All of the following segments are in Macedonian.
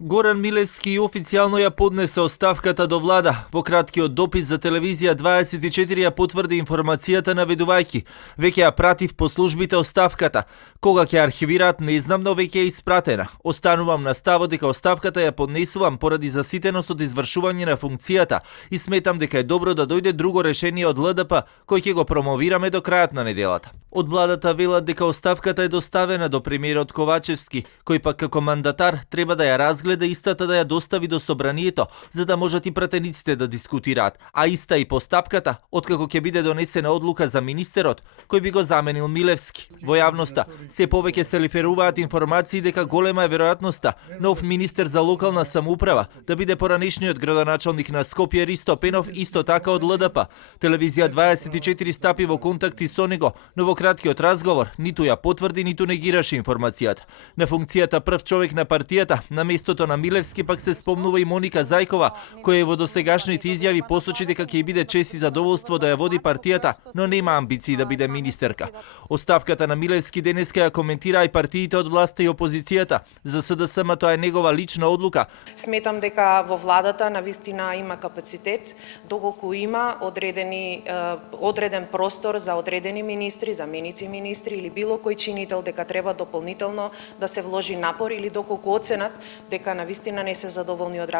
Горан Милевски официјално ја поднесе оставката до влада. Во краткиот допис за телевизија 24 ја потврди информацијата наведувајќи: веќе ја пратив по службите оставката. Кога ќе архивираат не знам, но веќе е испратена. Останувам на ставот дека оставката ја поднесувам поради заситеност од извршување на функцијата и сметам дека е добро да дојде друго решение од ЛДП кој ќе го промовираме до крајот на неделата. Од владата велат дека оставката е доставена до премиерот Ковачевски, кој пак како мандатар треба да ја разгледа истата да ја достави до собранието, за да можат и пратениците да дискутираат, а иста и постапката, откако ќе биде донесена одлука за министерот, кој би го заменил Милевски. Во јавноста се повеќе се лиферуваат информации дека голема е веројатноста нов министер за локална самоуправа да биде поранешниот градоначалник на Скопје Ристо Пенов, исто така од ЛДП. Телевизија 24 стапи во контакти со него, но во краткиот разговор ниту ја потврди, ниту негираше информацијата. На функцијата прв човек на партијата, на местото на Милевски пак се спомнува и Моника Зајкова, која во досегашните изјави посочи дека ќе биде чест и задоволство да ја води партијата, но нема амбиции да биде министерка. Оставката на Милевски денеска ја коментира и партиите од власта и опозицијата. За СДСМ тоа е негова лична одлука. Сметам дека во владата навистина има капацитет, доколку има одреден простор за одредени министри, заменици министри или било кој чинител дека треба дополнително да се вложи напор или доколку оценат дека навистина не се задоволни од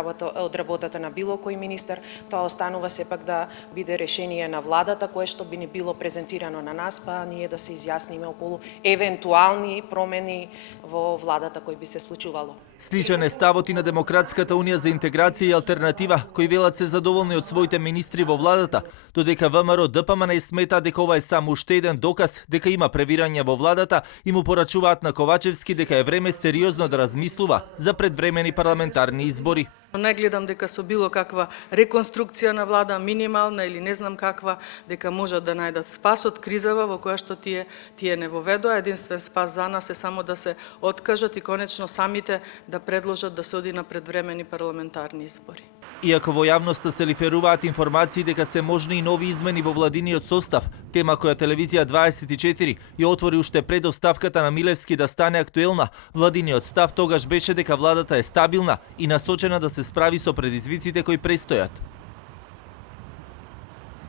работата на било кој министер, тоа останува сепак да биде решение на владата, кое што би ни било презентирано на нас, па ние да се изјасниме околу евентуални промени во владата кои би се случувало. Сличен е ставот и на Демократската унија за интеграција и алтернатива, кои велат се задоволни од своите министри во владата, додека ВМРО ДПМН смета дека ова е само уште еден доказ дека има превирање во владата и му порачуваат на Ковачевски дека е време сериозно да размислува за предвремени парламентарни избори. Не гледам дека со било каква реконструкција на влада, минимална или не знам каква, дека можат да најдат спас од кризава во која што тие не воведоа. Единствен спас за нас е само да се откажат и конечно самите да предложат да се оди на предвремени парламентарни избори. Иако во јавноста се лиферуваат информации дека се можни и нови измени во владиниот состав, тема која телевизија 24 ја отвори уште пред оставката на Милевски да стане актуелна, владиниот став тогаш беше дека владата е стабилна и насочена да се справи со предизвиците кои престојат.